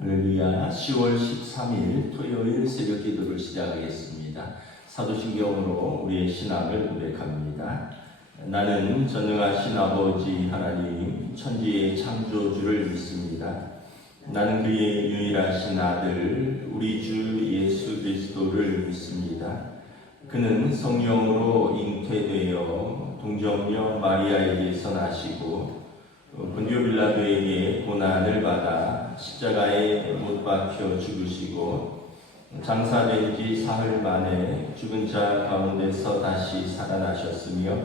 할렐루야. 10월 13일 토요일 새벽 기도를 시작하겠습니다. 사도신경으로 우리의 신앙을 고백합니다. 나는 전능하신 아버지 하나님 천지의 창조주를 믿습니다. 나는 그의 유일하신 아들 우리 주 예수 그리스도를 믿습니다. 그는 성령으로 잉태되어 동정녀 마리아에게서 나시고 본디오 빌라도에게 고난을 받아 십자가에 못 박혀 죽으시고 장사된 지 사흘 만에 죽은 자 가운데서 다시 살아나셨으며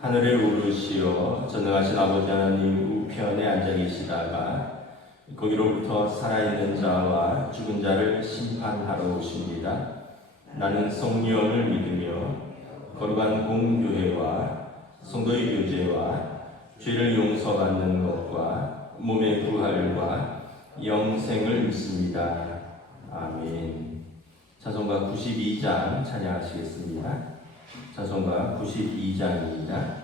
하늘에 오르시어 전능하신 아버지 하나님 우편에 앉아 계시다가 거기로부터 살아있는 자와 죽은 자를 심판하러 오십니다. 나는 성령을 믿으며 거룩한 공교회와 성도의 교제와 죄를 용서받는 것과 몸의 부활과 영생을 믿습니다. 아멘. 찬송가 92장 찬양하시겠습니다. 찬송가 92장입니다.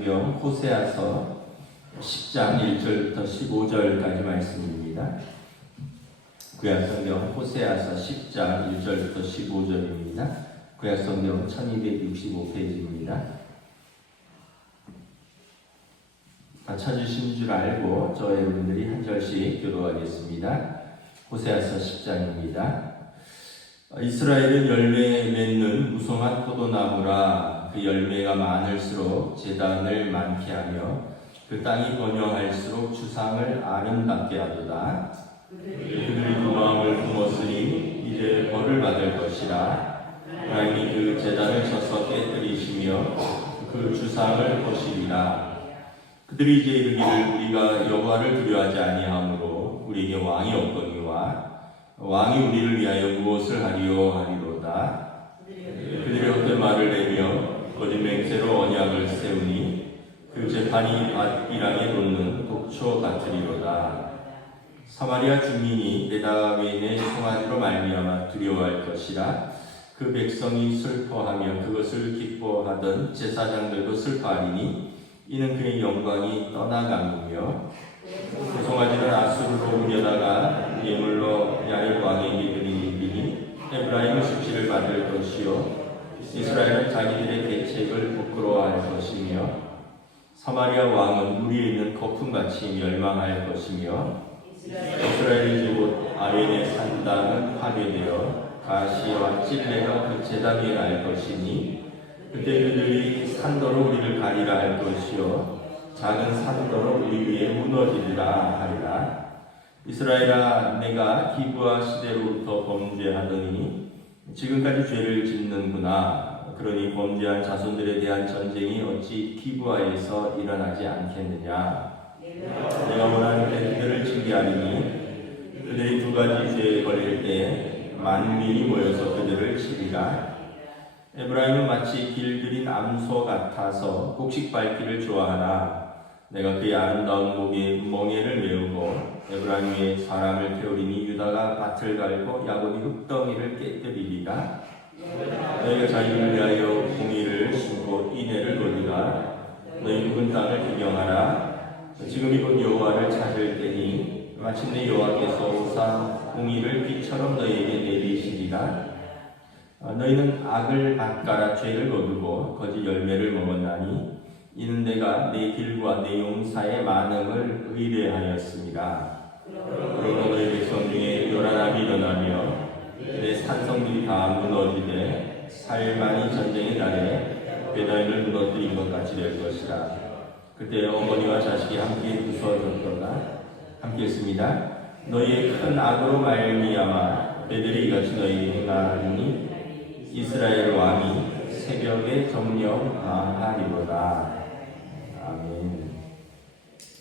성경 호세아서 10장 1절부터 15절까지 말씀입니다. 구약 성경 호세아서 10장 1절부터 15절입니다. 구약 성경 1265페이지입니다. 다 찾으신 줄 알고 저 여러분들이 한 절씩 교도하겠습니다. 호세아서 10장입니다. 이스라엘은 열매 맺는 무성한 포도나무라. 그 열매가 많을수록 제단을 많게 하며 그 땅이 번영할수록 주상을 아름답게 하도다. 그들이 그 마음을 품었으니 이제 벌을 받을 것이라. 하나님이 그 제단을 쳐서 깨뜨리시며 그 주상을 보시리라. 그들이 이제 이르기를 우리가 여호와를 두려워하지 아니하므로 우리에게 왕이 없거니와 왕이 우리를 위하여 무엇을 하리요 하리로다. 그들이 헛된 말을 내며 거짓 맹세로 언약을 세우니 그 재판이 밭이랑에 돋는 독초 같으리로다. 사마리아 주민이 베다웬의 송아지로 말미암아 두려워할 것이라. 그 백성이 슬퍼하며 그것을 기뻐하던 제사장들도 슬퍼하리니 이는 그의 영광이 떠나감이며 그 송아지는 아수르로 옮겨다가 예물로 야렙 왕에게 드리니 에브라임은 숙지를 받을 것이요 이스라엘은 자기들의 대책을 부끄러워할 것이며 사마리아 왕은 물이 있는 거품같이 멸망할 것이며 이스라엘의 제국 아벤의 산당은 파괴되어 가시와 찔레가 그 제단 위에 날 것이니 그때 그들이 산더러 우리를 가리라 할 것이요 작은 산더러 우리 위에 무너지리라 하리라. 이스라엘아, 내가 기브아 시대로부터 범죄하더니 지금까지 죄를 짓는구나. 그러니 범죄한 자손들에 대한 전쟁이 어찌 기브아에서 일어나지 않겠느냐. 내가 원하는 때 그들을 징계하리니 그들이 두 가지 죄에 걸릴 때 만민이 모여서 그들을 치리라. 에브라임은 마치 길들인 암소 같아서 곡식 밟기를 좋아하나 내가 그의 아름다운 목에 멍에를 메우고 에브라임 위에 사람을 태우리니 유다가 밭을 갈고 야곱이 흙덩이를 깨뜨리리라. 너희가 자기를 위하여 공의를 심고 인애를 거두라. 너희 묵은 땅을 구경하라. 지금이 곧 여호와를 찾을 때니 마침내 여호와께서 오사 공의를 비처럼 너희에게 내리시리라. 너희는 악을 밭가라 죄를 거두고 거짓 열매를 먹었나니 이는 내가 내 길과 내 용사의 만응을 의뢰하였습니다. 그러므로 너희 백성 중에 요란함이 일어나며 내 산성들이 다 무너지되 살만이 전쟁의 날에 베다인을 무너뜨린 것 같이 될 것이라. 그때 어머니와 자식이 함께 부서졌도다. 함께 했습니다. 너희의 큰 악으로 말미암아 그들이 이같이 너희에게 행하리니 이스라엘 왕이 새벽에 점령하리로다. 아멘.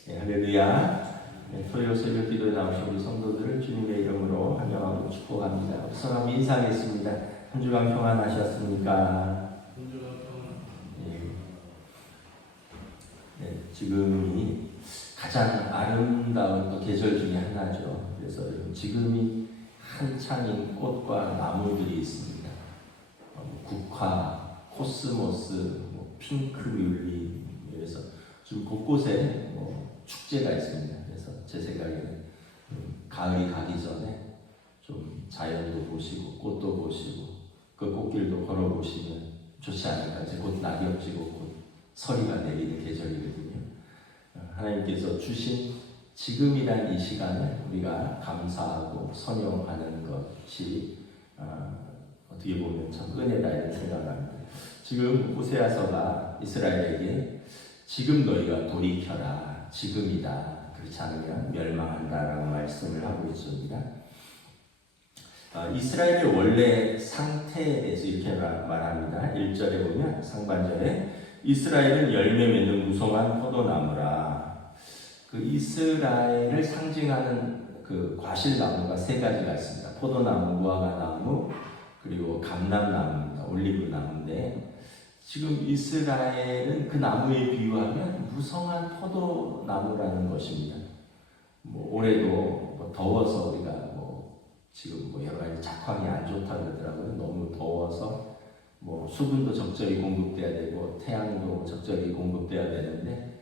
네, 할렐루야. 네, 토요일 새벽 기도에 나오신 우리 성도들을 주님의 이름으로 환영하고 축복합니다. 우리 성함 인사하겠습니다. 한 주간 평안하셨습니까? 네, 지금이 가장 아름다운 또 계절 중에 하나죠. 그래서 지금이 한창인 꽃과 나무들이 있습니다. 국화, 코스모스, 핑크뮬리, 그래서 지금 곳곳에 축제가 있습니다. 그래서 제 생각에는 가을이 가기 전에 좀 자연도 보시고 꽃도 보시고 그 꽃길도 걸어보시면 좋지 않을까. 이제 곧 낙엽 지고 곧 서리가 내리는 계절이거든요. 하나님께서 주신 지금이란 이 시간을 우리가 감사하고 선용하는 것이 어떻게 보면 참 은혜다 이런 생각을 합니다. 지금 호세아서가 이스라엘에게 지금 너희가 돌이켜라. 지금이다. 그렇지 않으면 멸망한다라고 말씀을 하고 있습니다. 이스라엘의 원래 상태에 대해서 이렇게 말합니다. 1절에 보면 상반절에 이스라엘은 열매 맺는 무성한 포도나무라. 그 이스라엘을 상징하는 그 과실나무가 세 가지가 있습니다. 포도나무, 무화과나무, 그리고 감람나무입니다. 올리브나무인데 지금 이스라엘은 그 나무에 비유하면 무성한 포도나무라는 것입니다. 올해도 더워서 우리가 지금 여러 가지 작황이 안 좋다 그러더라고요. 너무 더워서 뭐 수분도 적절히 공급돼야 되고 태양도 적절히 공급돼야 되는데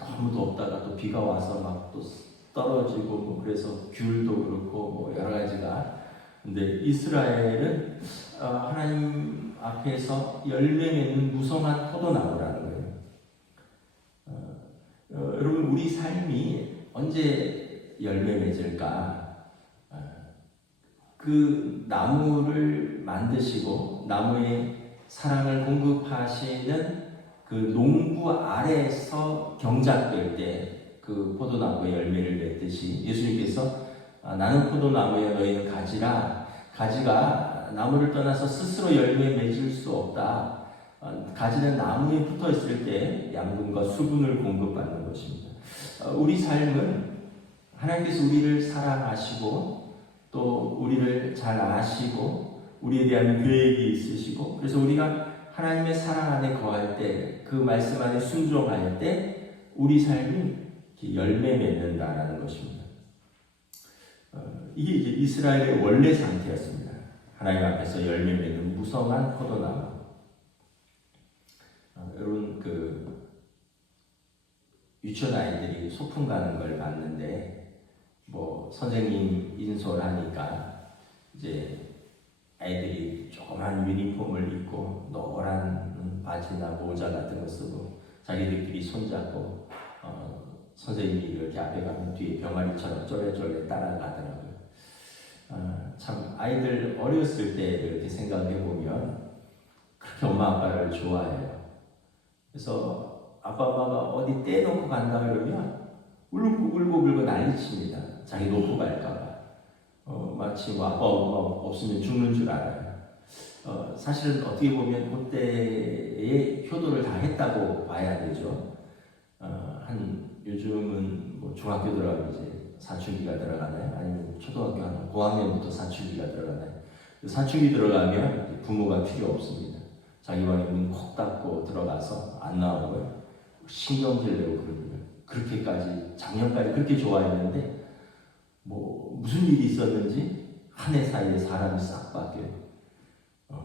너무 덥다가 또 비가 와서 막 또 떨어지고 뭐 그래서 귤도 그렇고 뭐 여러 가지가. 근데 이스라엘은 하나님 앞에서 열매 맺는 무성한 포도나무라는 거예요. 여러분 우리 삶이 언제 열매 맺을까? 그 나무를 만드시고 나무에 사랑을 공급하시는 그 농부 아래에서 경작될 때 그 포도나무의 열매를 맺듯이 예수님께서 나는 포도나무에 너희는 가지라. 가지가 나무를 떠나서 스스로 열매 맺을 수 없다. 가지는 나무에 붙어 있을 때 양분과 수분을 공급받는 것입니다. 우리 삶은 하나님께서 우리를 사랑하시고 또 우리를 잘 아시고 우리에 대한 계획이 있으시고 그래서 우리가 하나님의 사랑 안에 거할 때 그 말씀 안에 순종할 때 우리 삶이 열매 맺는다라는 것입니다. 이게 이제 이스라엘의 원래 상태였습니다. 하나님 앞에서 열매 맺는 무성한 포도나무. 여러분 그 유치원 아이들이 소풍 가는 걸 봤는데 뭐 선생님 인솔하니까 이제 아이들이 조그만 유니폼을 입고 노란 바지나 모자 같은 거 쓰고 자기들끼리 손잡고 선생님이 이렇게 앞에 가면 뒤에 병아리처럼 쫄래쫄래 따라가더라고요. 참 아이들 어렸을 때 이렇게 생각을 해보면 그렇게 엄마 아빠를 좋아해요. 그래서 아빠 엄마가 어디 떼놓고 간다 그러면 울고 난리칩니다. 자기 놓고 갈까봐. 마치 뭐 아빠 엄마 없으면 죽는 줄 알아요. 사실은 어떻게 보면 그때의 효도를 다 했다고 봐야 되죠. 요즘은 뭐 중학교 들어가면 이제 사춘기가 들어가나요? 아니면 초등학교 한 고학년부터 사춘기가 들어가나요? 사춘기 들어가면 부모가 필요 없습니다. 자기 방에 문 콕 닫고 들어가서 안 나오고요. 신경질 내고 그러고요. 그렇게까지 작년까지 그렇게 좋아했는데 뭐 무슨 일이 있었는지 한 해 사이에 사람이 싹 바뀌어요.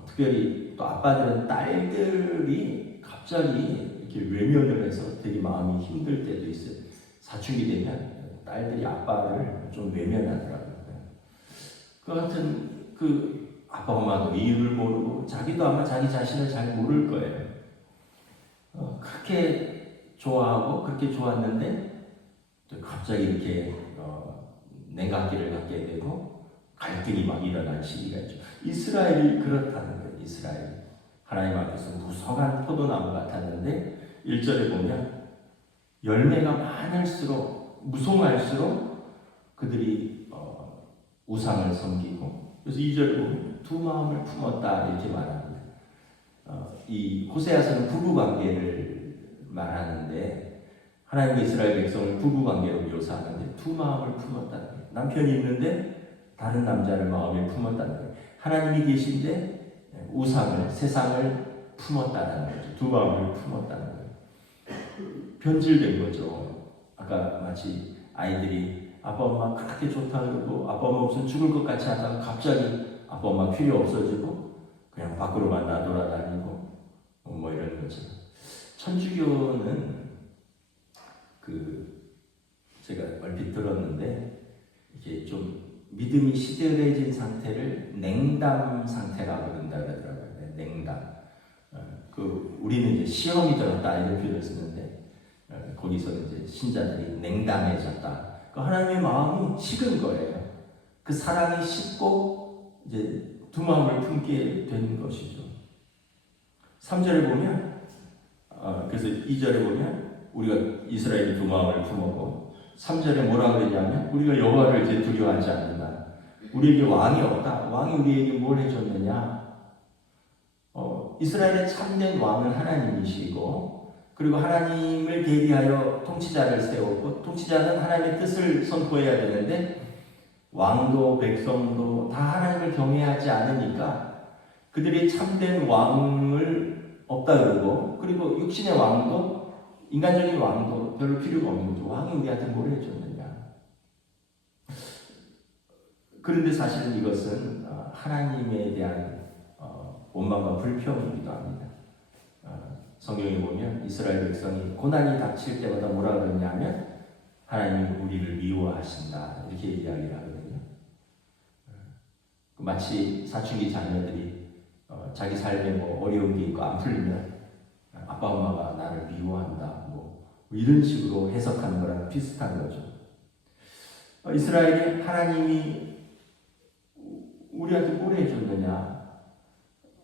특별히 또 아빠들은 딸들이 갑자기 이렇게 외면을 해서 되게 마음이 힘들 때도 있어요. 사춘기 되면 딸들이 아빠를 좀 외면하더라고요. 그 같은 그 아빠 엄마도 이유를 모르고 자기도 아마 자기 자신을 잘 모를 거예요. 그렇게 좋아하고 그렇게 좋았는데 또 갑자기 이렇게 냉각기를 갖게 되고 갈등이 막 일어난 시기가 있죠. 이스라엘이 그렇다는 거예요. 이스라엘 하나님 앞에서 무성한 포도나무 같았는데 1절에 보면 열매가 많을수록 무성할수록 그들이 우상을 섬기고 그래서 2절에 보면 두 마음을 품었다 이렇게 말합니다. 이 호세아서는 부부관계를 말하는데 하나님과 이스라엘 백성을 부부관계로 묘사하는데 두 마음을 품었다는 거예요. 남편이 있는데 다른 남자를 마음에 품었다는 거예요. 하나님이 계신데 우상을 세상을 품었다는 거죠. 두 마음을 품었다는 거예요. 변질된 거죠. 아까 마치 아이들이 아빠 엄마 그렇게 좋다 그러고 아빠 엄마 없으면 죽을 것 같이 하다가 갑자기 아빠 엄마 필요 없어지고 그냥 밖으로만 나돌아다니고 뭐 이런 거죠. 천주교는 제가 얼핏 들었는데 이게 좀 믿음이 시들해진 상태를 냉담 상태라고 그런다 그러더라고요. 냉담. 우리는 이제 시험이 들었다 이런 표현을 쓰는데 거기서 이제 신자들이 냉담해졌다. 하나님의 마음이 식은 거예요. 그 사랑이 식고 이제 두 마음을 품게 된 것이죠. 3절에 보면 그래서 2절에 보면 우리가 이스라엘이 두 마음을 품었고 3절에 뭐라 그랬냐면 우리가 여호와를 이제 두려워하지 않는다. 우리에게 왕이 없다. 왕이 우리에게 뭘 해줬느냐? 이스라엘의 참된 왕은 하나님이시고 그리고 하나님을 대리하여 통치자를 세웠고 통치자는 하나님의 뜻을 선포해야 되는데 왕도 백성도 다 하나님을 경외하지 않으니까 그들이 참된 왕을 없다 그러고 그리고 육신의 왕도 인간적인 왕도 별로 필요가 없는 거죠. 왕이 우리한테 뭘 해줬느냐. 그런데 사실은 이것은 하나님에 대한 원망과 불평이기도 합니다. 성경에 보면 이스라엘 백성이 고난이 닥칠 때마다 뭐라 그러냐면 하나님이 우리를 미워하신다 이렇게 이야기를 하거든요. 마치 사춘기 자녀들이 자기 삶에 뭐 어려운 게 있고 안 풀리면 아빠 엄마가 나를 미워한다 뭐 이런 식으로 해석하는 거랑 비슷한 거죠. 이스라엘이 하나님이 우리한테 뭘 해줬느냐?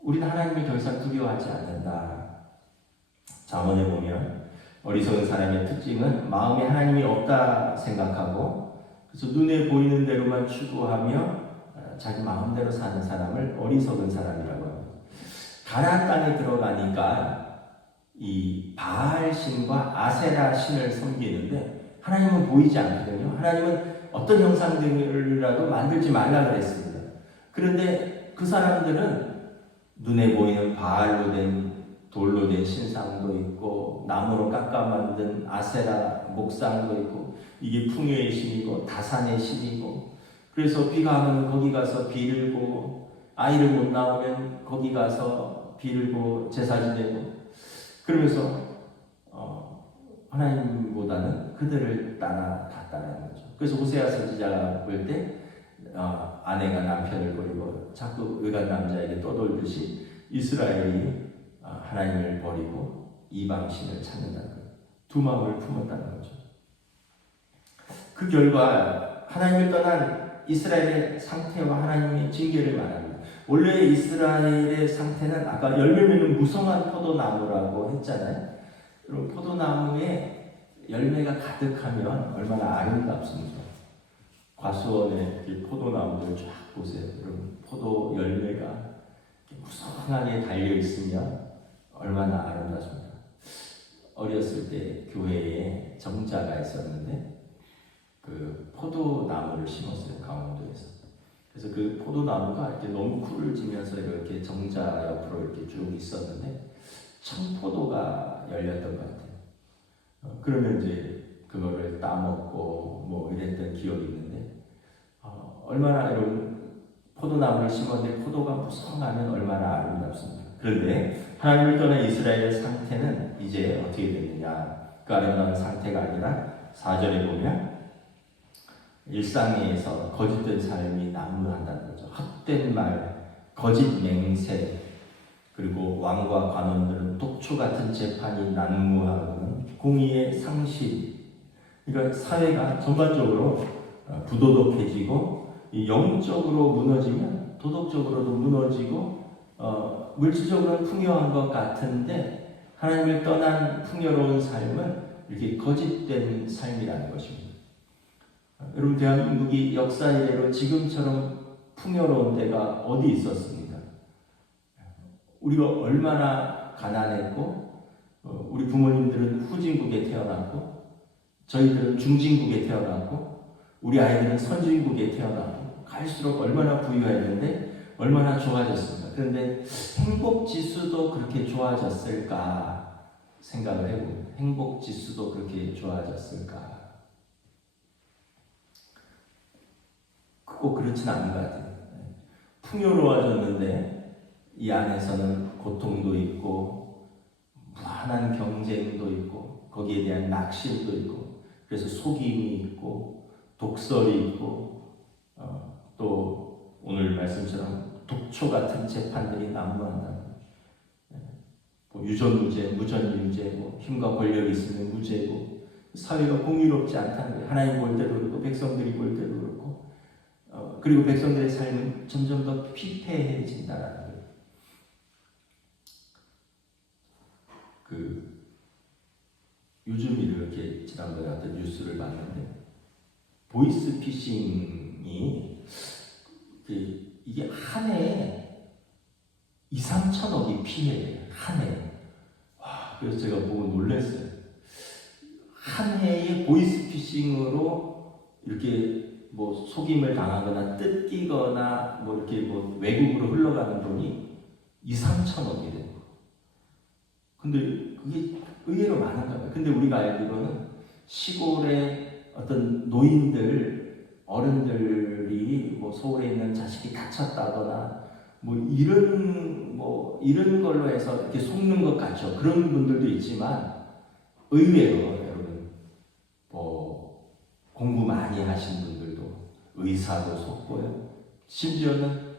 우리는 하나님을 더 이상 두려워하지 않는다. 잠언에 보면 어리석은 사람의 특징은 마음에 하나님이 없다 생각하고 그래서 눈에 보이는 대로만 추구하며 자기 마음대로 사는 사람을 어리석은 사람이라고 합니다. 가나안 땅에 들어가니까 이 바알 신과 아세라 신을 섬기는데 하나님은 보이지 않거든요. 하나님은 어떤 형상들이라도 만들지 말라 그랬습니다. 그런데 그 사람들은 눈에 보이는 바알로 된 돌로 된 신상도 있고 나무로 깎아 만든 아세라 목상도 있고 이게 풍요의 신이고 다산의 신이고 그래서 비가 오면 거기 가서 빌고 아이를 못 낳으면 거기 가서 빌고 제사 지내고 그러면서 하나님보다는 그들을 따라갔다는 거죠. 그래서 호세아 선지자가 볼 때 아내가 남편을 버리고 자꾸 외간 남자에게 떠돌듯이 이스라엘이 하나님을 버리고 이방신을 찾는다는 거예요. 두 마음을 품었다는 거죠. 그 결과 하나님을 떠난 이스라엘의 상태와 하나님의 징계를 말합니다. 원래 이스라엘의 상태는 아까 열매 맺는 무성한 포도나무라고 했잖아요. 여러분 포도나무에 열매가 가득하면 얼마나 아름답습니까? 과수원에 포도나무들 쫙 보세요. 여러분 포도 열매가 무성하게 달려 있으면 얼마나 아름답습니까? 어렸을 때 교회에 정자가 있었는데 그 포도나무를 심었어요. 강원도에서. 그래서 그 포도나무가 이렇게 넝쿨을 지면서 이렇게 정자 옆으로 이렇게 쭉 있었는데 청포도가 열렸던 것 같아요. 그러면 이제 그거를 따먹고 뭐 이랬던 기억이 있는데 얼마나 여러분 포도나무를 심었는데 포도가 무성하면 얼마나 아름답습니까? 그런데 하나님을 떠난 이스라엘의 상태는 이제 어떻게 됐느냐? 그 아름다운 상태가 아니라 4절에 보면 일상에서 거짓된 삶이 난무한다는 거죠. 헛된 말, 거짓 맹세, 그리고 왕과 관원들은 독초 같은 재판이 난무하는 공의의 상실. 그러니까 사회가 전반적으로 부도덕해지고 영적으로 무너지면 도덕적으로도 무너지고 물질적으로는 풍요한 것 같은데 하나님을 떠난 풍요로운 삶은 이렇게 거짓된 삶이라는 것입니다. 여러분 대한민국이 역사 이래로 지금처럼 풍요로운 때가 어디 있었습니까? 우리가 얼마나 가난했고 우리 부모님들은 후진국에 태어났고 저희들은 중진국에 태어났고 우리 아이들은 선진국에 태어났고 갈수록 얼마나 부유했는데 얼마나 좋아졌습니까? 그런데 행복지수도 그렇게 좋아졌을까 생각을 해봅니다. 행복지수도 그렇게 좋아졌을까? 꼭 그렇지는 않은 것 같아요. 풍요로워졌는데 이 안에서는 고통도 있고 무한한 경쟁도 있고 거기에 대한 낙심도 있고 그래서 속임이 있고 독설이 있고 또 오늘 말씀처럼 독초 같은 재판들이 난무한다. 유전무죄, 무전유죄, 힘과 권력이 있으면 무죄고 사회가 공의롭지 않다는 거예요. 하나님 볼 때도 그렇고 백성들이 볼 때도 그렇고 그리고 백성들의 삶은 점점 더 피폐해진다는 거예요. 요즘 이렇게 지난번에 어떤 뉴스를 봤는데 보이스피싱이 이게 한 해에 2, 3천억이 피해예요. 한 해에. 와, 그래서 제가 보고 놀랐어요. 한 해에 보이스피싱으로 이렇게 뭐 속임을 당하거나 뜯기거나 뭐 이렇게 뭐 외국으로 흘러가는 돈이 2, 3천억이 돼요. 근데 그게 의외로 많은가 봐요. 근데 우리가 알기로는 시골에 어떤 노인들, 어른들이 뭐 서울에 있는 자식이 다쳤다거나 이런 걸로 해서 이렇게 속는 것 같죠. 그런 분들도 있지만 의외로 여러분 공부 많이 하신 분들도 의사도 속고요. 심지어는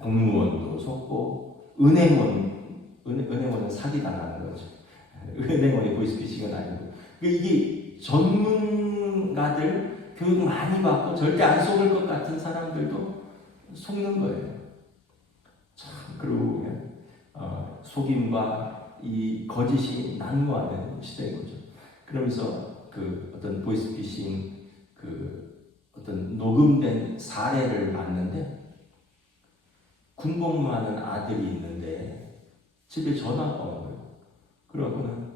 공무원도 속고 은행원은 사기 당하는 거죠. 은행원이 보이스피싱은 아니고 이게 전문가들 교육 많이 받고 절대 안 속을 것 같은 사람들도 속는 거예요. 참 그러고 보면 속임과 이 거짓이 난무하는 시대인 거죠. 그러면서 그 어떤 보이스피싱 어떤 녹음된 사례를 봤는데 군복무하는 아들이 있는데 집에 전화가 온 거예요. 그러고는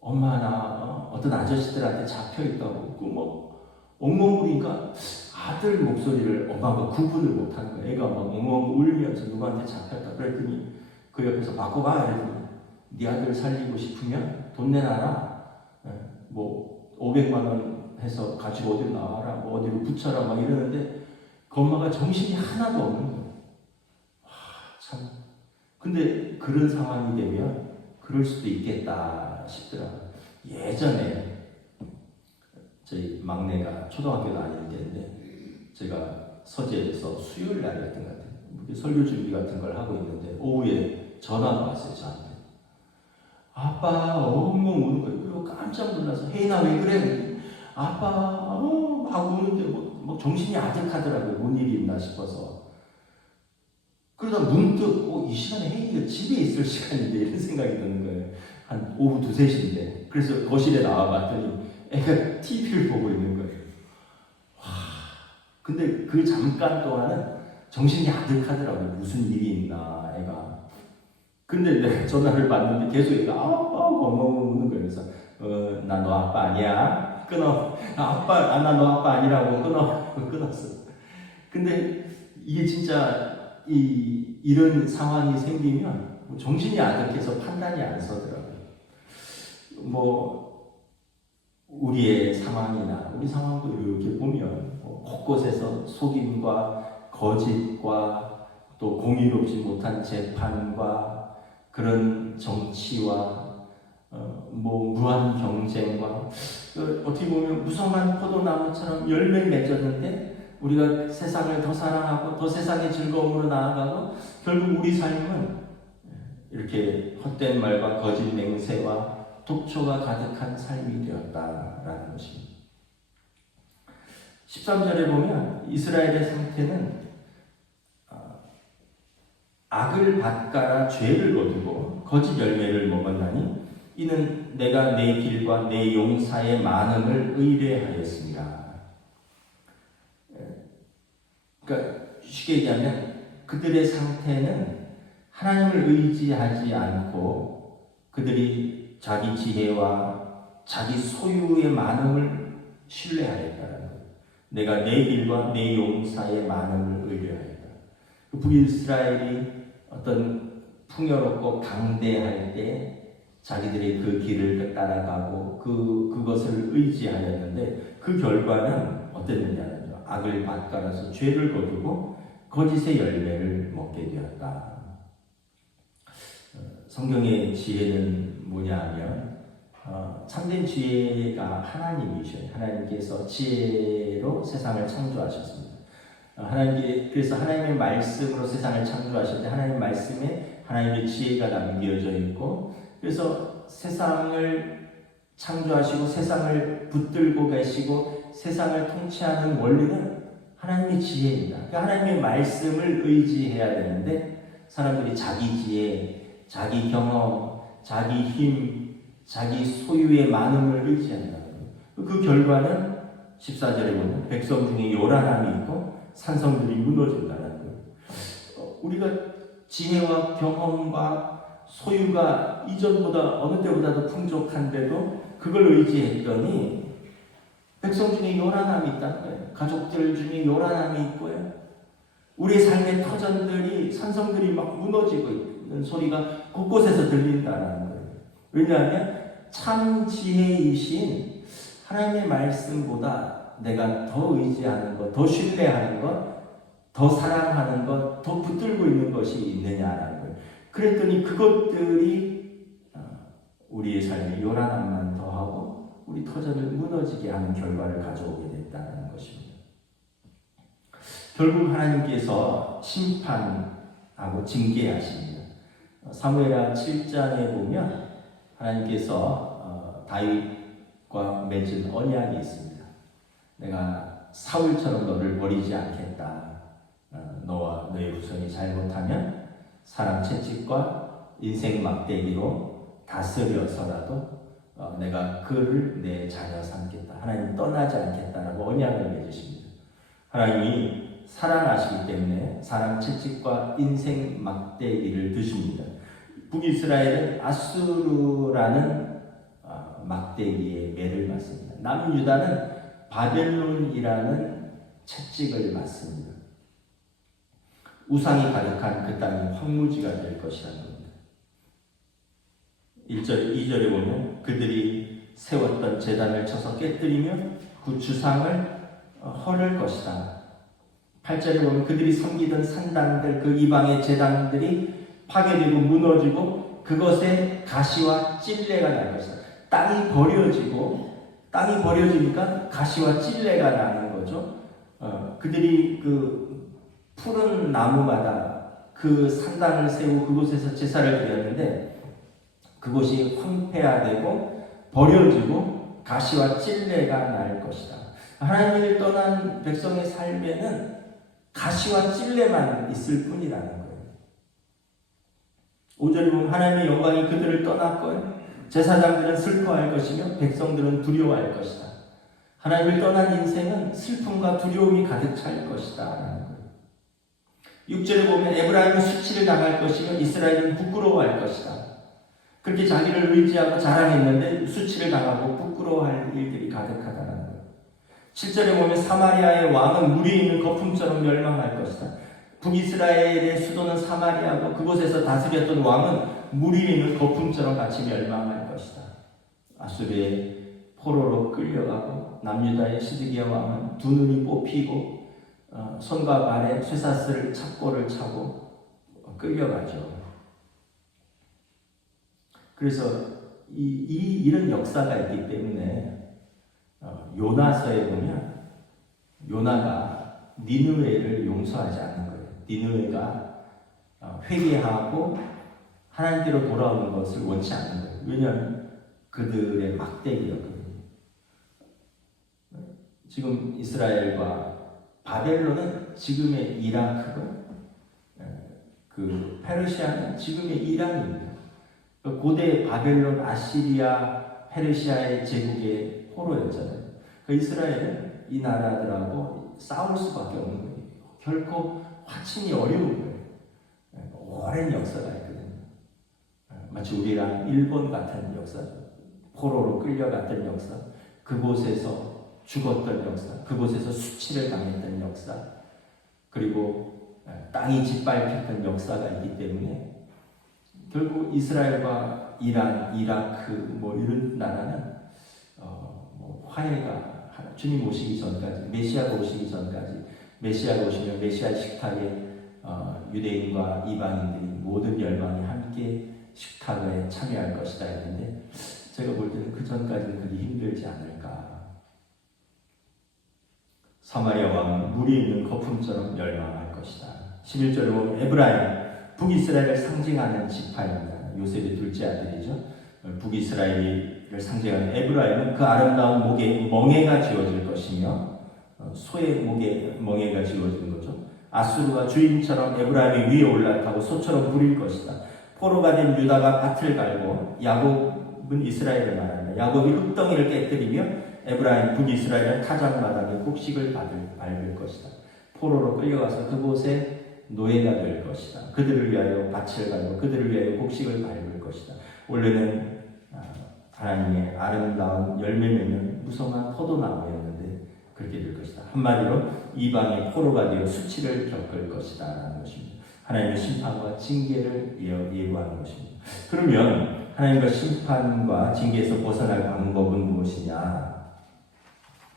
엄마 나 어떤 아저씨들한테 잡혀 있다고 엉엉 우니까 아들 목소리를 엄마가 구분을 못하는 거예요. 애가 막 엉엉 울면서 누구한테 잡혔다 그랬더니 그 옆에서 바꿔봐 이랬더니 네 아들 살리고 싶으면 돈 내놔라. 500만 원 해서 가지고 어디로 나와라. 어디로 붙여라 막 이러는데 그 엄마가 정신이 하나도 없는 거예요. 참. 근데 그런 상황이 되면 그럴 수도 있겠다 싶더라고요. 예전에 저희 막내가 초등학교 다닐 때인데 제가 서재에서 수요일 날이었던 것 같아요. 설교 준비 같은 걸 하고 있는데 오후에 전화가 왔어요. 저한테. 아빠 엉엉 우는 거예요. 그리고 깜짝 놀라서 혜인아 왜 그래? 아빠 막 우는데 정신이 아득하더라고요. 뭔 일이 있나 싶어서. 그러다 문득 이 시간에 혜인이가 집에 있을 시간인데 이런 생각이 드는 거예요. 한 오후 2, 3시인데. 그래서 거실에 나와봤더니 애가 TV를 보고 있는 거예요. 근데 그 잠깐 동안은 정신이 아득하더라고요. 무슨 일이 있나 애가. 근데 내가 전화를 받는데 계속 애가 엉엉 우는 거예요. 그래서 나 너 아빠 아니야. 끊어. 나 너 아빠 아니라고 끊었어. 근데 이게 진짜 이런 상황이 생기면 정신이 아득해서 판단이 안 서더라고요. 우리의 상황이나 우리 상황도 이렇게 보면 곳곳에서 속임과 거짓과 또 공의롭지 못한 재판과 그런 정치와 무한 경쟁과 어떻게 보면 무성한 포도나무처럼 열매 맺었는데 우리가 세상을 더 사랑하고 더 세상의 즐거움으로 나아가고 결국 우리 삶은 이렇게 헛된 말과 거짓 맹세와 독초가 가득한 삶이 되었다라는 것입니다. 13절에 보면 이스라엘의 상태는 악을 밭가라 죄를 거두고 거짓 열매를 먹었나니 이는 내가 내 길과 내 용사의 많음을 의뢰하였습니다. 그러니까 쉽게 얘기하면 그들의 상태는 하나님을 의지하지 않고 그들이 자기 지혜와 자기 소유의 많음을 신뢰하였다는 거예요. 내가 내 길과 내 용사의 많음을 의뢰하였다. 북이스라엘이 어떤 풍요롭고 강대할 때 자기들이 그 길을 따라가고 그것을 의지하였는데 그 결과는 어땠느냐면요. 악을 밭갈아서 죄를 거두고 거짓의 열매를 먹게 되었다. 성경의 지혜는 뭐냐 하면 참된 지혜가 하나님이셔요. 하나님께서 지혜로 세상을 창조하셨습니다. 그래서 하나님의 말씀으로 세상을 창조하셨는데 하나님의 말씀에 하나님의 지혜가 남겨져 있고 그래서 세상을 창조하시고 세상을 붙들고 계시고 세상을 통치하는 원리는 하나님의 지혜입니다. 그러니까 하나님의 말씀을 의지해야 되는데 사람들이 자기 지혜, 자기 경험, 자기 힘, 자기 소유의 많음을 의지한다. 그 결과는 14절에 보면 백성 중에 요란함이 있고 산성들이 무너진다는 거예요. 우리가 지혜와 경험과 소유가 이전보다 어느 때보다도 풍족한데도 그걸 의지했더니 백성 중에 요란함이 있다는 거예요. 가족들 중에 요란함이 있고요. 우리의 삶의 터전들이 산성들이 막 무너지고 있는 소리가 곳곳에서 들린다는 거예요. 왜냐하면 참 지혜이신 하나님의 말씀보다 내가 더 의지하는 것, 더 신뢰하는 것, 더 사랑하는 것, 더 붙들고 있는 것이 있느냐라는 거예요. 그랬더니 그것들이 우리의 삶에 요란함만 더하고 우리 터전을 무너지게 하는 결과를 가져오게 됐다는 것입니다. 결국 하나님께서 심판하고 징계하십니다. 사무엘하 7장에 보면 하나님께서 다윗과 맺은 언약이 있습니다. 내가 사울처럼 너를 버리지 않겠다. 너와 너의 후손이 잘못하면 사람 채찍과 인생 막대기로 다스려서라도 내가 그를 내 자녀 삼겠다. 하나님 떠나지 않겠다라고 언약을 맺으십니다. 하나님이 사랑하시기 때문에 사람 채찍과 인생 막대기를 드십니다. 북이스라엘은 아수르라는 막대기에 매를 맞습니다. 남유다는 바벨론이라는 채찍을 맞습니다. 우상이 가득한 그 땅이 황무지가 될 것이라는 겁니다. 1절, 2절에 보면 그들이 세웠던 제단을 쳐서 깨뜨리며 그 주상을 헐을 것이다. 8절에 보면 그들이 섬기던 산당들, 그 이방의 제단들이 파괴되고 무너지고 그것에 가시와 찔레가 날 것이다. 땅이 버려지니까 가시와 찔레가 나는 거죠. 그들이 그 푸른 나무마다 그 산당을 세우고 그곳에서 제사를 드렸는데 그곳이 황폐화되고 버려지고 가시와 찔레가 날 것이다. 하나님을 떠난 백성의 삶에는 가시와 찔레만 있을 뿐이라는 거예요. 5절에 보면 하나님의 영광이 그들을 떠났고요. 제사장들은 슬퍼할 것이며 백성들은 두려워할 것이다. 하나님을 떠난 인생은 슬픔과 두려움이 가득 찰 것이다 라는 거예요. 6절에 보면 에브라임은 수치를 당할 것이며 이스라엘은 부끄러워할 것이다. 그렇게 자기를 의지하고 자랑했는데 수치를 당하고 부끄러워할 일들이 가득하다는 거예요. 7절에 보면 사마리아의 왕은 물이 있는 거품처럼 멸망할 것이다. 북이스라엘의 수도는 사마리아고 그곳에서 다스렸던 왕은 물이 있는 거품처럼 같이 멸망할 것이다. 아수르의 포로로 끌려가고 남유다의 시드기야 왕은 두 눈이 뽑히고 손과 발에 쇠사슬 착고를 차고 끌려가죠. 그래서 이런 역사가 있기 때문에 요나서에 보면 요나가 니느웨를 용서하지 않는 거예요. 니느웨가 회개하고 하나님께로 돌아오는 것을 원치 않는 거예요. 왜냐하면 그들의 막대기였거든요. 지금 이스라엘과 바벨론은 지금의 이라크고 그 페르시아는 지금의 이란입니다. 고대 바벨론, 아시리아, 페르시아의 제국의 포로였잖아요. 그 이스라엘은 이 나라들하고 싸울 수밖에 없는 거예요. 결코 화친이 어려운 거예요. 오랜 역사가 있거든요. 마치 우리랑 일본 같은 역사죠. 포로로 끌려갔던 역사, 그곳에서 죽었던 역사, 그곳에서 수치를 당했던 역사, 그리고 땅이 짓밟혔던 역사가 있기 때문에 결국 이스라엘과 이란, 이라크 이런 나라는 화해가 주님 오시기 전까지, 메시아가 오시기 전까지, 메시아가 오시면 메시아 식탁에 유대인과 이방인들이 모든 열방이 함께 식탁에 참여할 것이다 했는데 제가 볼 때는 그 전까지는 그리 힘들지 않을까. 사마리아 왕은 물이 있는 거품처럼 멸망할 것이다. 11절에 보면 에브라임, 북이스라엘을 상징하는 지파입니다. 요셉의 둘째 아들이죠. 북이스라엘을 상징하는 에브라임은 그 아름다운 목에 멍에가 지어질 것이며 소의 목에 멍에가 지어진 거죠. 아수르가 주인처럼 에브라임이 위에 올라타고 소처럼 부릴 것이다. 포로가 된 유다가 밭을 갈고 야곱은 이스라엘을 말합니다. 야곱이 흙덩이를 깨뜨리며 에브라임 북이스라엘은 타작마당에 곡식을 밟을 것이다. 포로로 끌려가서 그곳에 노예가 될 것이다. 그들을 위하여 밭을 갈고 그들을 위하여 곡식을 밟을 것이다. 원래는 하나님의 아름다운 열매 맺는 무성한 포도나무였는데 그렇게 될 것이다. 한마디로 이방의 포로가 되어 수치를 겪을 것이다 라는 것입니다. 하나님의 심판과 징계를 예고하는 것입니다. 그러면 하나님과 심판과 징계에서 벗어날 방법은 무엇이냐?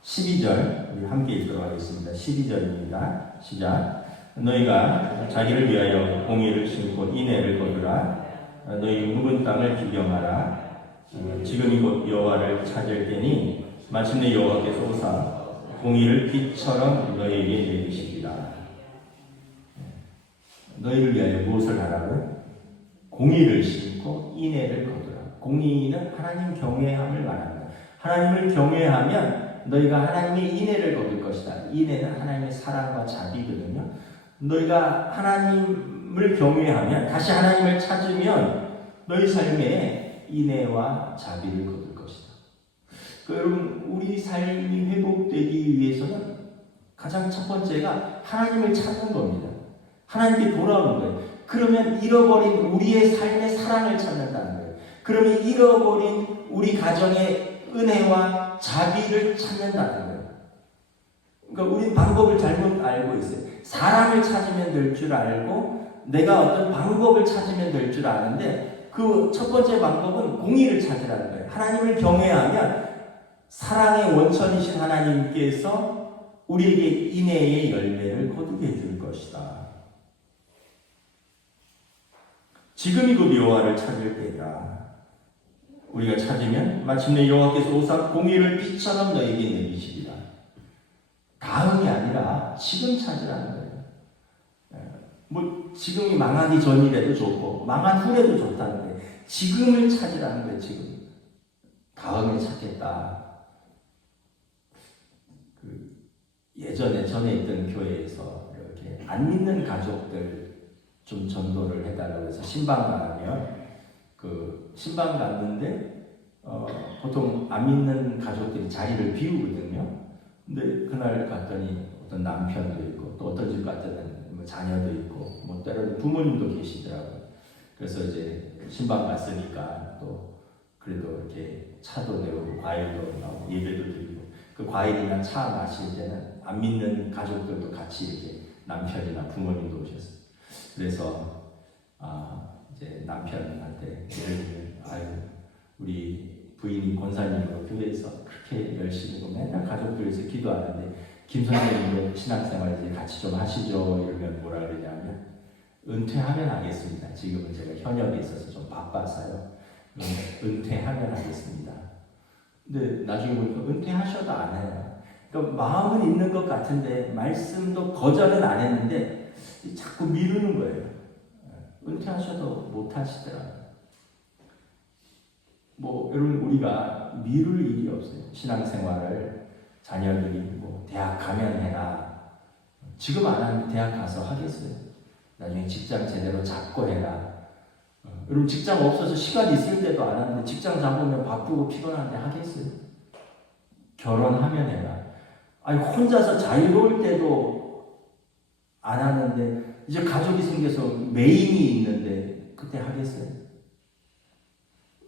12절 우리 함께 읽도록 하겠습니다. 12절입니다. 시작. 너희가 자기를 위하여 공의를 심고 인애를 거두라. 너희 묵은 땅을 기경하라. 지금이 곧 여호와를 찾을 때니 마침내 여호와께서 오사 공의를 빛처럼 너희에게 내리시리라. 너희를 위하여 무엇을 하라고요? 공의를 심고 인애를 거두라. 공의는 하나님 경외함을 말합니다. 하나님을 경외하면 너희가 하나님의 인애를 거둘 것이다. 인애는 하나님의 사랑과 자비거든요. 너희가 하나님을 경외하면, 다시 하나님을 찾으면 너희 삶에 인애와 자비를 거둘 것이다. 여러분, 우리 삶이 회복되기 위해서는 가장 첫 번째가 하나님을 찾는 겁니다. 하나님께 돌아오는 거예요. 그러면 잃어버린 우리의 삶의 사랑을 찾는다는 거예요. 그러면 잃어버린 우리 가정의 은혜와 자비를 찾는다는 거예요. 그러니까 우린 방법을 잘못 알고 있어요. 사람을 찾으면 될 줄 알고 내가 어떤 방법을 찾으면 될 줄 아는데, 그 첫 번째 방법은 공의를 찾으라는 거예요. 하나님을 경외하면 사랑의 원천이신 하나님께서 우리에게 인애의 열매를 거두게 해줄 것이다. 지금이 곧 여호와를 찾을 때라. 우리가 찾으면 마침내 여호와께서 오사 공의를 빛처럼 너에게 내리시리라. 다음이 아니라 지금 찾으라는 거예요. 뭐 지금이 망하기 전이라도 좋고 망한 후에도 좋다는 거예요. 지금을 찾으라는 거예요. 지금. 다음에 찾겠다. 예전에 전에 있던 교회에서 이렇게 안 믿는 가족들 좀 전도를 해달라고 해서 신방 가면, 신방 갔는데 보통 안 믿는 가족들이 자리를 비우거든요. 근데 그날 갔더니 어떤 남편도 있고 또 어떤 집 갔더니 뭐 자녀도 있고 뭐 때로는 부모님도 계시더라고요. 그래서 이제 신방 갔으니까 또 그래도 이렇게 차도 내고 과일도 나오고 예배도 드리고, 그 과일이나 차 마실 때는 안 믿는 가족들도 같이 이렇게 남편이나 부모님도 오셨어요. 그래서 이제 남편한테 아유, 우리 부인이 권사님으로 교회에서 그렇게 열심히 맨날 가족들에서 기도하는데 김 선생님도 신앙생활 이제 같이 좀 하시죠. 이러면 뭐라 그러냐면, 은퇴하면 하겠습니다. 지금은 제가 현역에 있어서 좀 바빠서요. 은퇴하면 하겠습니다. 근데 나중에 보니까 은퇴하셔도 안 해요. 그러니까 마음은 있는 것 같은데 말씀도 거절은 안 했는데 자꾸 미루는 거예요. 은퇴하셔도 못 하시더라고요. 뭐 여러분, 우리가 미룰 일이 없어요. 신앙생활을 자녀들이 뭐 대학 가면 해라. 지금 안 하면 대학 가서 하겠어요. 나중에 직장 제대로 잡고 해라. 여러분, 직장 없어서 시간 있을 때도 안 하는데 직장 잡으면 바쁘고 피곤한데 하겠어요. 결혼하면 해라. 아니, 혼자서 자유로울 때도 안 하는데 이제 가족이 생겨서 메인이 있는데 그때 하겠어요.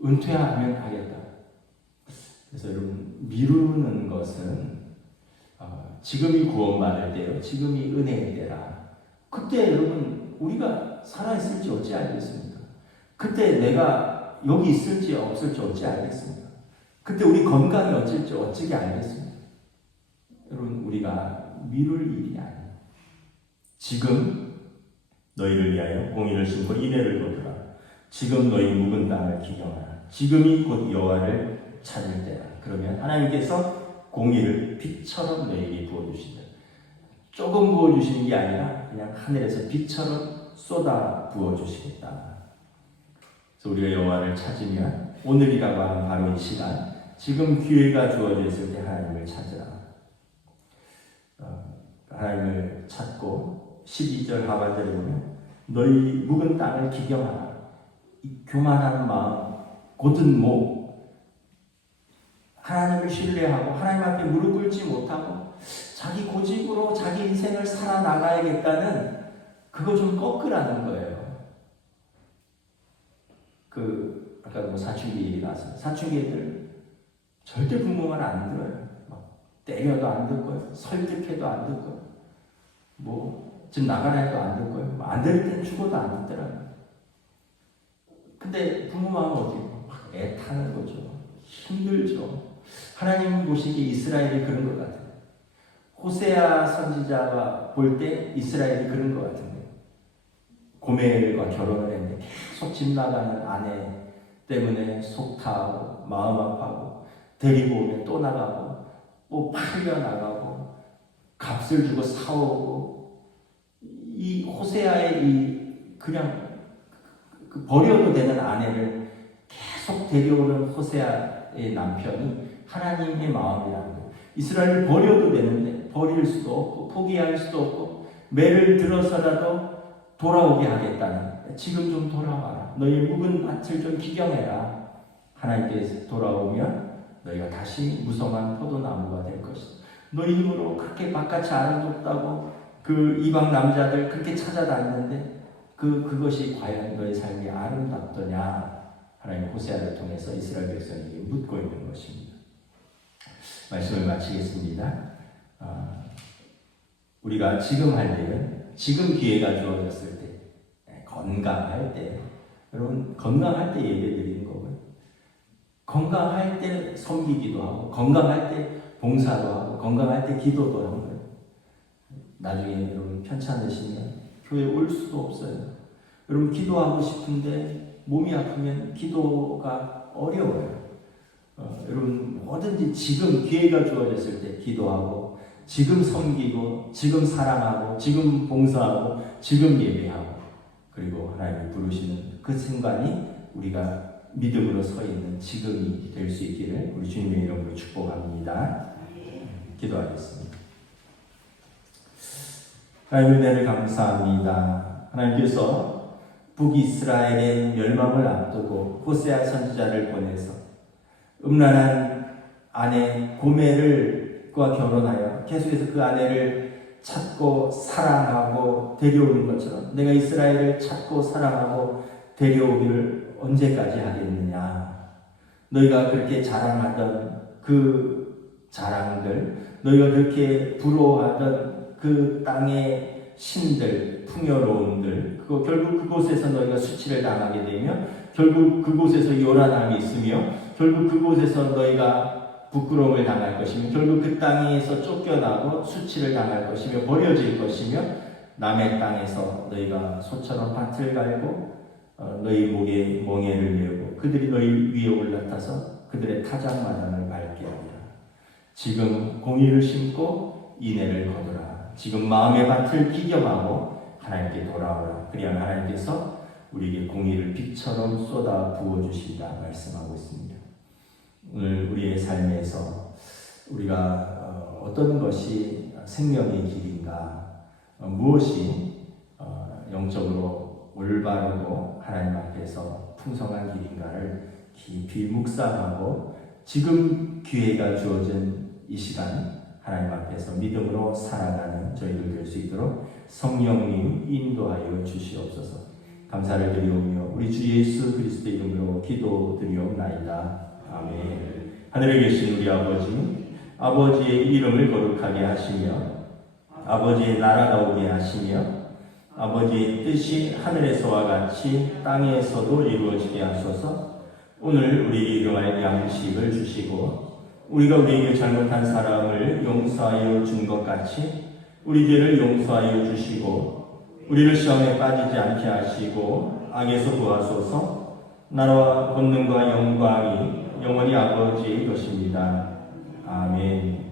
은퇴하면 하겠다. 그래서 여러분, 미루는 것은 지금이 구원받을 때요, 지금이 은혜의 때라. 그때 여러분, 우리가 살아있을지 어찌 알겠습니까? 그때 내가 여기 있을지 없을지 어찌 알겠습니까? 그때 우리 건강이 어쩔지 어찌게 알겠습니까? 여러분, 우리가 미룰 일이 아니에요. 지금 너희를 위하여 공의를 심고 인애를 거두라. 지금 너희 묵은 땅을 기경하라. 지금이 곧 여호와를 찾을 때라. 그러면 하나님께서 공의를 빛처럼 너희에게 부어주신다. 조금 부어주시는 게 아니라 그냥 하늘에서 빛처럼 쏟아 부어주시겠다. 그래서 우리가 여호와를 찾으면 오늘이라고 하는 바로 이 시간, 지금 기회가 주어져 있을 때 하나님을 찾으라. 하나님을 찾고 12절 하반절에 보면 너희 묵은 땅을 기경하라. 이 교만한 마음, 곧은 목, 하나님을 신뢰하고 하나님 앞에 무릎 꿇지 못하고 자기 고집으로 자기 인생을 살아나가야겠다는, 그거 좀 꺾으라는 거예요. 아까도 뭐 사춘기 얘기 나왔어요. 사춘기 애들 절대 부모 말 안 들어요. 막 때려도 안 듣고요, 설득해도 안 듣고요, 뭐 집 나가라 해도 안 듣고요, 안 될 땐 죽어도 안 듣더라고요. 근데 부모 마음은 어떻게 애 타는 거죠. 힘들죠. 하나님 보시기에 이스라엘이 그런 것 같아요. 호세아 선지자가 볼 때 이스라엘이 그런 것 같은 거예요. 고멜과 결혼을 했는데 계속 집 나가는 아내 때문에 속 타고 마음 아파하고 데리고 오면 또 나가고 뭐 팔려 나가고 값을 주고 사오고 이 호세아의 이 그냥 그 버려도 되는 아내를 계속 데려오는 호세아의 남편이 하나님의 마음이라는 거예요. 이스라엘을 버려도 되는데 버릴 수도 없고 포기할 수도 없고 매를 들어서라도 돌아오게 하겠다는, 지금 좀 돌아와라. 너희 묵은 밭을 좀 기경해라. 하나님께서 돌아오면 너희가 다시 무성한 포도나무가 될 것이다. 너희 힘으로 그렇게 바깥이 아름답다고 그 이방 남자들 그렇게 찾아다니는데 그것이 과연 너희 삶이 아름답더냐? 하나님 호세아를 통해서 이스라엘 백성에게 묻고 있는 것입니다. 말씀을 마치겠습니다. 우리가 지금 할 때는, 지금 기회가 주어졌을 때, 건강할 때, 여러분 건강할 때 예배 드리는 거고요. 건강할 때 섬기기도 하고, 건강할 때 봉사도 하고, 건강할 때 기도도 하는 거예요. 나중에 여러분 편찮으시면 교회 올 수도 없어요. 여러분 기도하고 싶은데 몸이 아프면 기도가 어려워요. 여러분 뭐든지 지금 기회가 주어졌을 때 기도하고, 지금 섬기고, 지금 사랑하고, 지금 봉사하고, 지금 예배하고, 그리고 하나님이 부르시는 그 순간이 우리가 믿음으로 서 있는 지금이 될 수 있기를 우리 주님의 이름으로 축복합니다. 기도하겠습니다. 하나님 은혜를 감사합니다. 하나님께서 북이스라엘의 멸망을 앞두고 호세아 선지자를 보내서 음란한 아내 고멜과 결혼하여 계속해서 그 아내를 찾고 사랑하고 데려오는 것처럼 내가 이스라엘을 찾고 사랑하고 데려오기를 언제까지 하겠느냐. 너희가 그렇게 자랑하던 그 자랑들, 너희가 그렇게 부러워하던 그 땅의 신들, 풍요로움들, 결국 그곳에서 너희가 수치를 당하게 되며, 결국 그곳에서 요란함이 있으며, 결국 그곳에서 너희가 부끄러움을 당할 것이며, 결국 그 땅에서 쫓겨나고 수치를 당할 것이며 버려질 것이며, 남의 땅에서 너희가 소처럼 밭을 갈고 너희 목에 멍에를 메우고 그들이 너희 위에 올라타서 그들의 타작마당을 밟게 하리라. 지금 공의를 심고 인애를 거두라. 지금 마음의 밭을 기경하고 하나님께 돌아오라. 그리하면 하나님께서 우리에게 공의를 빛처럼 쏟아 부어주신다 말씀하고 있습니다. 오늘 우리의 삶에서 우리가 어떤 것이 생명의 길인가, 무엇이 영적으로 올바르고 하나님 앞에서 풍성한 길인가를 깊이 묵상하고 지금 기회가 주어진 이 시간 하나님 앞에서 믿음으로 살아가는 저희들 될 수 있도록 성령님 인도하여 주시옵소서. 감사를 드리오며 우리 주 예수 그리스도 이름으로 기도드리옵나이다. 아멘. 하늘에 계신 우리 아버지, 아버지의 이름을 거룩하게 하시며 아버지의 나라가 오게 하시며 아버지의 뜻이 하늘에서와 같이 땅에서도 이루어지게 하소서. 오늘 우리에게 일용할 양식을 주시고 우리가 우리에게 잘못한 사람을 용서하여 준 것 같이 우리 죄를 용서하여 주시고 우리를 시험에 빠지지 않게 하시고 악에서 구하소서. 나라와 권능과 영광이 영원히 아버지의 것입니다. 아멘.